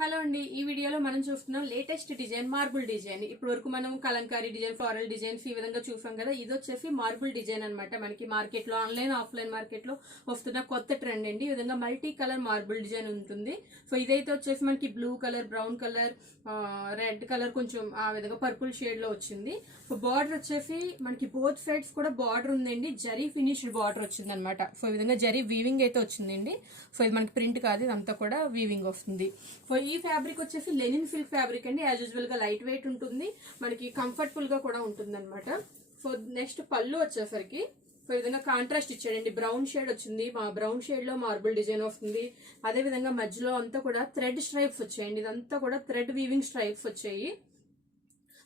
Hello అండి, ఈ వీడియోలో మనం చూస్తున్నాం లేటెస్ట్ డిజైన్ మార్బుల్ డిజైన్. ఇప్పటి వరకు మనం కలంకారీ డిజైన్, ఫ్లోరల్ డిజైన్స్ ఈ విధంగా చూసాం కదా. ఇది వచ్చేసి మార్బుల్ డిజైన్ అనమాట. మనకి మార్కెట్ లో ఆన్లైన్ ఆఫ్లైన్ మార్కెట్ లో వస్తున్న కొత్త ట్రెండ్ అండి. ఈ విధంగా మల్టీ కలర్ మార్బుల్ డిజైన్ ఉంటుంది. సో ఇదైతే వచ్చేసి మనకి blue colour, brown colour, red colour, కొంచెం ఆ విధంగా పర్పుల్ షేడ్ లో వచ్చింది. సో బార్డర్ వచ్చేసి మనకి బోత్ సైడ్స్ కూడా బార్డర్ ఉందండి. జరీ ఫినిష్డ్ బార్డర్ వచ్చింది అనమాట. సో ఈ విధంగా జరీ వీవింగ్ అయితే వచ్చిందండి. సో ఇది మనకి ప్రింట్ కాదు, ఇదంతా కూడా వీవింగ్ వస్తుంది. సో ఈ ఫ్యాబ్రిక్ వచ్చేసి లెనిన్ సిల్క్ ఫ్యాబ్రిక్ అండి. యాజ్ యూజువల్ గా లైట్ వెయిట్ ఉంటుంది, మనకి కంఫర్టబుల్ గా కూడా ఉంటుంది అనమాట. సో నెక్స్ట్ పళ్ళు వచ్చేసరికి సో ఈ విధంగా కాంట్రాస్ట్ ఇచ్చాడండి. బ్రౌన్ షేడ్ వచ్చింది, బ్రౌన్ షేడ్ లో మార్బుల్ డిజైన్ వస్తుంది. అదే విధంగా మధ్యలో అంతా కూడా థ్రెడ్ స్ట్రైప్స్ వచ్చాయండి. ఇదంతా కూడా థ్రెడ్ వీవింగ్ స్ట్రైప్స్ వచ్చాయి.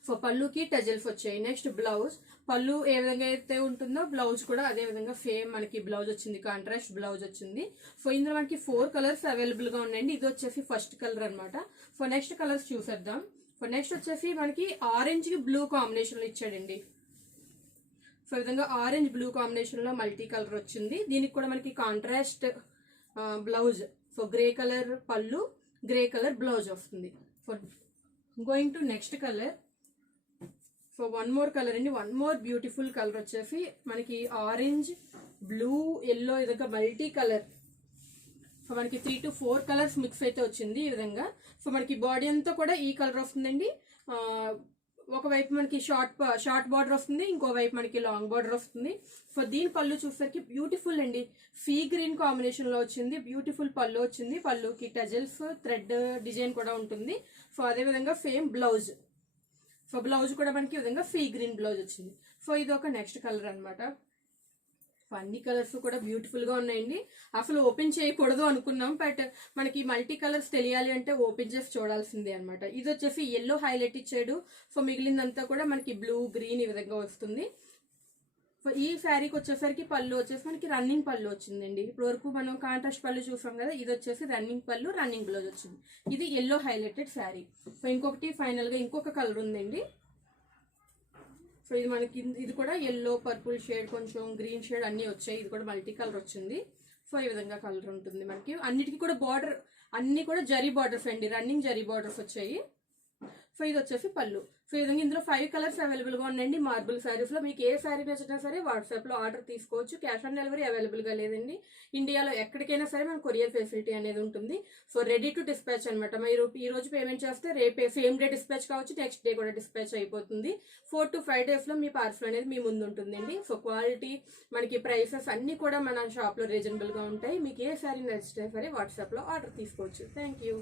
సో పళ్ళుకి టజల్స్ వచ్చాయి. నెక్స్ట్ బ్లౌజ్, పళ్ళు ఏ విధంగా అయితే ఉంటుందో బ్లౌజ్ కూడా అదే విధంగా సేమ్ మనకి బ్లౌజ్ వచ్చింది, కాంట్రాస్ట్ బ్లౌజ్ వచ్చింది. సో ఇందులో మనకి 4 కలర్స్ అవైలబుల్ గా ఉన్నాయండి. ఇది వచ్చేసి ఫస్ట్ కలర్ అనమాట. సో నెక్స్ట్ కలర్స్ చూసేద్దాం. సో నెక్స్ట్ వచ్చేసి మనకి ఆరెంజ్ కి బ్లూ కాంబినేషన్ లో ఇచ్చాడండి. సో ఈ విధంగా ఆరెంజ్ బ్లూ కాంబినేషన్ లో మల్టీ కలర్ వచ్చింది. దీనికి కూడా మనకి contrast blouse. So grey colour పళ్ళు, గ్రే కలర్ బ్లౌజ్ వస్తుంది. So going to next colour. So one more colour అండి, వన్ మోర్ బ్యూటిఫుల్ కలర్ వచ్చేసి మనకి ఆరెంజ్, బ్లూ, ఎల్లో, ఇదొక మల్టీ కలర్. సో మనకి 3 to 4 కలర్స్ మిక్స్ అయితే వచ్చింది ఈ విధంగా. సో మనకి బాడీ అంతా కూడా ఈ కలర్ వస్తుందండి. ఒకవైపు మనకి షార్ట్ బార్డర్ వస్తుంది, ఇంకోవైపు మనకి లాంగ్ బార్డర్ వస్తుంది. సో దీని పళ్ళు చూసేసరికి బ్యూటిఫుల్ అండి, సీ గ్రీన్ కాంబినేషన్ లో వచ్చింది. బ్యూటిఫుల్ పళ్ళు వచ్చింది. పళ్ళుకి టజల్స్, థ్రెడ్ డిజైన్ కూడా ఉంటుంది. సో అదే విధంగా సేమ్ బ్లౌజ్. సో బ్లౌజ్ కూడా మనకి ఈ విధంగా సీ గ్రీన్ బ్లౌజ్ వచ్చింది. సో ఇది ఒక నెక్స్ట్ కలర్ అనమాట. అన్ని కలర్స్ కూడా బ్యూటిఫుల్ గా ఉన్నాయండి. అసలు ఓపెన్ చేయకూడదు అనుకున్నాం, బట్ మనకి మల్టీ కలర్స్ తెలియాలి అంటే ఓపెన్ చేసి చూడాల్సిందే అనమాట. ఇది వచ్చేసి ఎల్లో హైలైట్ ఇచ్చాడు. సో మిగిలిందంతా కూడా మనకి బ్లూ, గ్రీన్ ఈ విధంగా వస్తుంది. సో ఈ శారీకి వచ్చేసరికి పళ్ళు వచ్చేసి మనకి రన్నింగ్ పళ్ళు వచ్చిందండి. ఇప్పుడు వరకు మనం కాంట్రాస్ట్ పళ్ళు చూసాం కదా, ఇది వచ్చేసి రన్నింగ్ పళ్ళు, రన్నింగ్ బ్లౌజ్ వచ్చింది. ఇది ఎల్లో హైలైటెడ్ శారీ. సో ఇంకొకటి ఫైనల్ గా ఇంకొక కలర్ ఉందండి. సో ఇది మనకి ఇది కూడా ఎల్లో, పర్పుల్ షేడ్, కొంచెం గ్రీన్ షేడ్ అన్ని వచ్చాయి. ఇది కూడా మల్టీ కలర్ వచ్చింది. సో ఈ విధంగా కలర్ ఉంటుంది మనకి. అన్నిటికీ కూడా బార్డర్ అన్ని కూడా జరీ బార్డర్స్ అండి, రన్నింగ్ జరీ బార్డర్స్ వచ్చాయి. సో ఇది వచ్చేసి పళ్ళు. సో ఈ విధంగా ఇందులో 5 కలర్స్ అవైలబుల్ గా ఉన్నాయండి. మార్బుల్ శారీస్ లో మీకు ఏ శారీ నచ్చినా సరే వాట్సాప్ లో ఆర్డర్ తీసుకోవచ్చు. క్యాష్ ఆన్ డెలివరీ అవైలబుల్ గా లేదండి. ఇండియాలో ఎక్కడికైనా సరే మన కొరియర్ ఫెసిలిటీ అనేది ఉంటుంది. సో రెడీ టు డిస్పాచ్ అనమాట. మీరు ఈ రోజు పేమెంట్ చేస్తే రేపే సేమ్ డే డిస్పాచ్ కావచ్చు, నెక్స్ట్ డే కూడా డిస్పాచ్ అయిపోతుంది. 4 to 5 days లో మీ పార్సల్ అనేది మీ ముందు ఉంటుందండి. సో క్వాలిటీ, మనకి ప్రైసెస్ అన్ని కూడా మన షాప్ లో రీజనబుల్ గా ఉంటాయి. మీకు ఏ శారీ నచ్చినా సరే వాట్సాప్ లో ఆర్డర్ తీసుకోవచ్చు. Thank you.